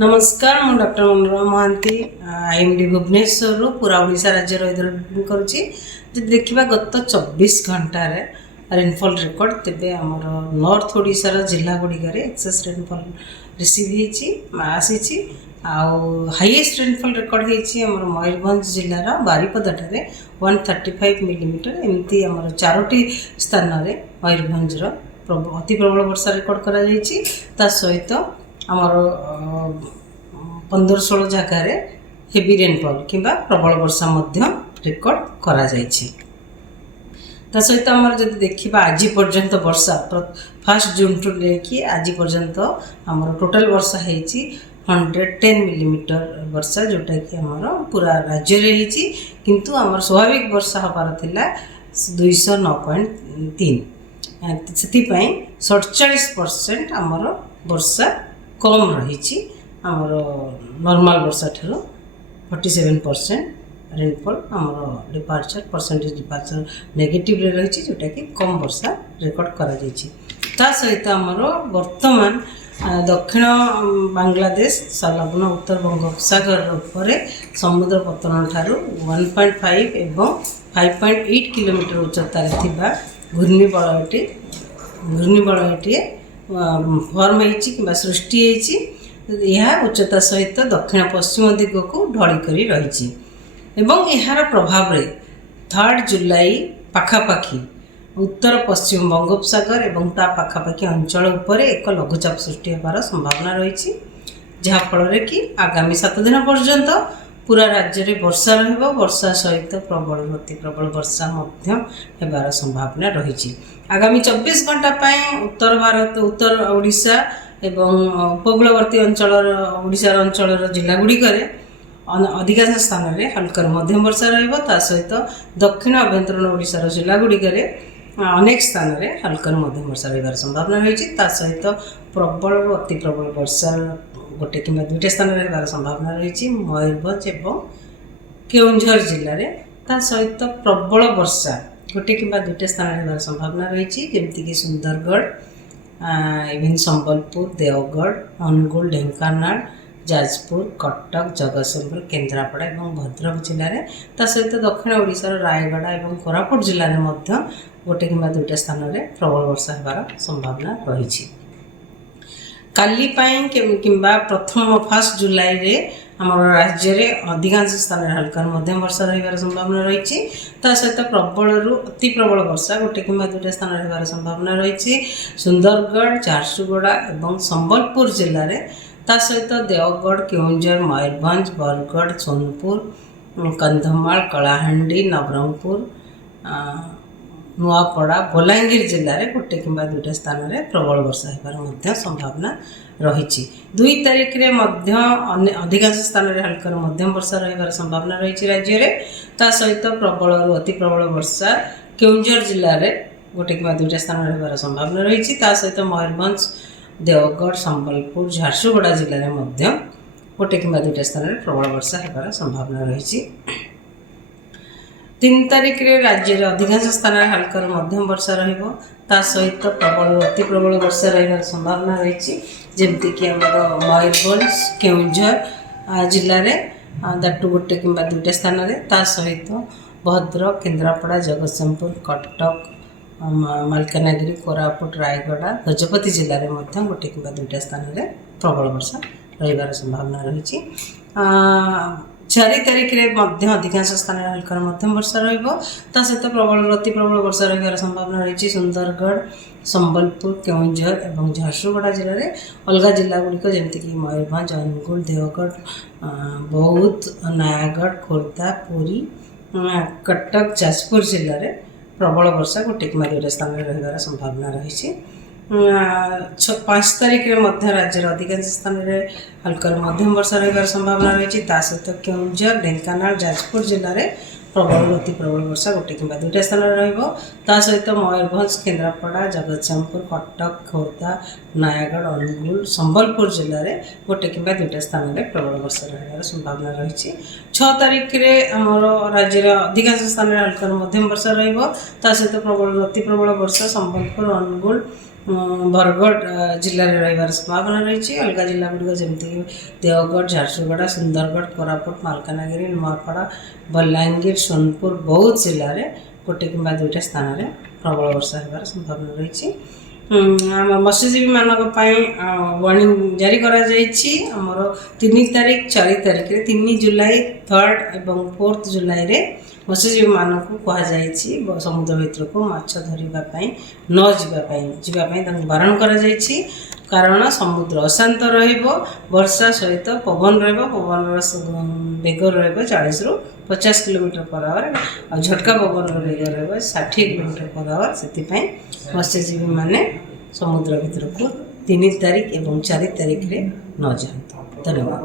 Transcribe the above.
नमस्कार मु doctor Manorama Mahanti IMD Bhubaneswar पूरा ओडिशा राज्य रही करुच्ची देखा गत 24 घंटार रेनफॉल रिकॉर्ड तेबे आमर नॉर्थ ओडिशार जिला गुड़िक एक्सेस रेनफॉल रिसीव आसी हाईएस्ट रेनफॉल रिकॉर्ड होती मयूरभंज जिलार बारिपदाठारे 135 मिलीमीटर एमती आमर 4टी स्थान में मयूरभंजर अति प्रबल वर्षा रिकॉर्ड करा सहित आमर 15-16 जगार हेवी रेनफॉल किंबा प्रबल वर्षा रिकॉर्ड करा सहित आमर जब देखा आज पर्यंत वर्षा 1 जून टू लेकिन आज पर्यंत आमर टोटाल वर्षा होती 110 मिलीमीटर वर्षा जोटा कि आमर पूरा राज्य रे किंतु आमर स्वाभाविक वर्षा हबार थिला 209.3 से 47% आमर वर्षा कम रही आमर नॉर्मल वर्षा ठुर 47% रेनफॉल आमर डिपार्चर परसेंटेज डिपार्चर नेगेटिव रे रही जोटा कि कम वर्षा रिकॉर्ड करा सहित आमर वर्तमान दक्षिण बांग्लादेश संलग्न उत्तर बंगोपसागर उपर समुद्र पतन ठारू 1.5 एवं 5.8 किलोमीटर उच्चतार थिबा घूर्णिबलयटी फॉर्म होती सृष्टि यह उच्चता सहित दक्षिण पश्चिम दिग को ढलिक रही यार प्रभाव 3 जुलाई पाखापाखि उत्तर पश्चिम बंगोपसागर एवं ता पाखापाखि अंचल उपर एक लघुचाप सृष्टि होबार संभावना रही जहाँफल कि आगामी 7 दिन पर्यंत पूरा राज्य में वर्षा वर्षा सहित प्रबल अति प्रबल वर्षा होबार संभावना रही आगामी 24 घंटा उत्तर भारत उत्तर ओडिशा एवं उपकूलवर्ती अंचल ओडिशा अंचल जिला गुड़िक अधिकांश स्थान में हल्का मध्यम वर्षा सहित दक्षिण आभ्यंतरण ओडिशार जिला गुड़िक अनेक स्थान में हल्का मध्यम वर्षा रही संभावना रही सहित प्रबल अति प्रबल वर्षा गोटे कि 2टा स्थान रही संभावना रही मयूरभंज एवं केउंझर जिले में सहित प्रबल वर्षा गोटे कि 2टा स्थान रही संभावना रही जमीक सुंदरगढ़ इवेन संबलपुर देवगढ़ अनुगुल ढेंकानाल जाजपुर कटक जगतसिंहपुर केन्द्रापड़ा और भद्रक जिले में सहित दक्षिण ओडिशार रायगढ़ और कोरापुट जिले में गोटे कि 2टा स्थान में प्रबल वर्षा होबार संभावना रही काली किंबा प्रथम 1 जुलाई रे आमर राज्य में अधिकांश स्थान में हल्का मध्यम वर्षा रही संभावना रही सहित प्रबल अति प्रबल वर्षा गोटे कि 2टा स्थान रही संभावना रही सुंदरगढ़ झारसुगुड़ा और संबलपुर जिले में सहित देवगढ़ केउंझर मयूरभंज बरगढ़ सोनपुर कंधमाल कलाहांडी नवरंगपुर नुआपड़ा बलांगीर जिले में गोटे कि 2टा स्थान में प्रबल वर्षा होबार संभावना रही 2 तारिख में अधिकांश स्थान में हल्का मध्यम वर्षा रही संभावना रही राज्य में सहित प्रबल अति प्रबल वर्षा केउंझर जिले में गोटे कि 2टा स्थान रही संभावना रही सहित मयूरभंज देवगढ़ संबलपुर झारसुगुड़ा जिले में गोटे कि 2टा स्थान में प्रबल वर्षा होबार संभावना रही 3 तारिख में राज्य में अधिकांश स्थान में हल्का मध्यम वर्षा सहित प्रबल अति प्रबल वर्षा रही संभावना रही जमीक मयूरभंज केउंझर जिले में दाटू गोटे कि 2टा स्थान में सहित भद्रक केन्द्रापड़ा जगतसिंहपुर कटक मालकानगिरी कोरापुट रायगढ़ गजपति जिले में गोटे कि 2टा स्थान में प्रबल वर्षा रही संभावना रही 4 तारिख में अधिकांश स्थान में हल्का मध्यम वर्षा सहित प्रबल अति प्रबल वर्षा रही संभावना रही सुंदरगढ़ संबलपुर केउंझर और झारसुगुड़ा जिले में अलग जिला गुड़िक जमीक मयूरभंज अनुगुल देवगढ़ बौद्ध नयागढ़ खोर्धा पुरी कटक जाजपुर जिले में प्रबल वर्षा गोटे कि 2टा स्थान में रही संभावना रही 5 तारिख में राज्य अधिकांश स्थान में हल्का मध्यम वर्षा रही संभावना रही सहित केउंझर ढेंकानाल जाजपुर जिले में प्रबल अति प्रबल वर्षा गोटे कि 2टा स्थान रही सहित मयूरभंज केन्द्रापड़ा जगतसिंहपुर कटक खोर्धा नयागढ़ अनुगुल संबलपुर जिले में गोटे कि 2टा स्थान में प्रबल वर्षा रही संभावना रही 6 तारिख में आमर राज्य में अधिकांश स्थान में हल्का मध्यम वर्षा रही सहित प्रबल अति प्रबल वर्षा संबलपुर अनुगुल ବରଗଡ଼ ଜିଲ୍ଲାରେ ରହିବାର ସମ୍ଭାବନା ରହିଛି। ଅଲଗା ଜିଲ୍ଲା ଗୁଡ଼ିକ ଯେମିତିକି ଦେଓଗଡ଼, ଝାରସୁଗୁଡ଼ା, ସୁନ୍ଦରଗଡ଼, କୋରାପୁଟ, ମାଲକାନଗିରି, ନୂଆପଡ଼ା, ବଲାଙ୍ଗୀର, ସୋନପୁର, ବୌଦ୍ଧ ଜିଲ୍ଲାରେ ଗୋଟେ କିମ୍ବା ଦୁଇଟା ସ୍ଥାନରେ ପ୍ରବଳ ବର୍ଷା ହେବାର ସମ୍ଭାବନା ରହିଛି। ଆମ ମତ୍ସ୍ୟଜୀବୀମାନଙ୍କ ପାଇଁ ୱାର୍ଣ୍ଣିଂ ଜାରି କରାଯାଇଛି। ଆମର 3 ତାରିଖ, 4 ତାରିଖରେ 3 ଜୁଲାଇ, 3 ଏବଂ 4 ଜୁଲାଇରେ ମତ୍ସ୍ୟଜୀବୀମାନଙ୍କୁ କୁହାଯାଇଛି ସମୁଦ୍ର ଭିତରକୁ ମାଛ ଧରିବା ପାଇଁ ଯିବା ପାଇଁ ତାଙ୍କୁ ବାରଣ କରାଯାଇଛି। କାରଣ ସମୁଦ୍ର ଅଶାନ୍ତ ରହିବ, ବର୍ଷା ସହିତ ପବନ ରହିବ, ପବନର ବେଗ ରହିବ 40ରୁ 50 କିଲୋମିଟର ପର ଆୱାର, ଆଉ ଝଟକା ପବନର ବେଗ ରହିବ 60 କିଲୋମିଟର ପର ଆୱାର। ସେଥିପାଇଁ ମତ୍ସ୍ୟଜୀବୀମାନେ ସମୁଦ୍ର ଭିତରକୁ 3 ତାରିଖ ଏବଂ 4 ତାରିଖରେ ନ ଯାଆନ୍ତୁ। ଧନ୍ୟବାଦ।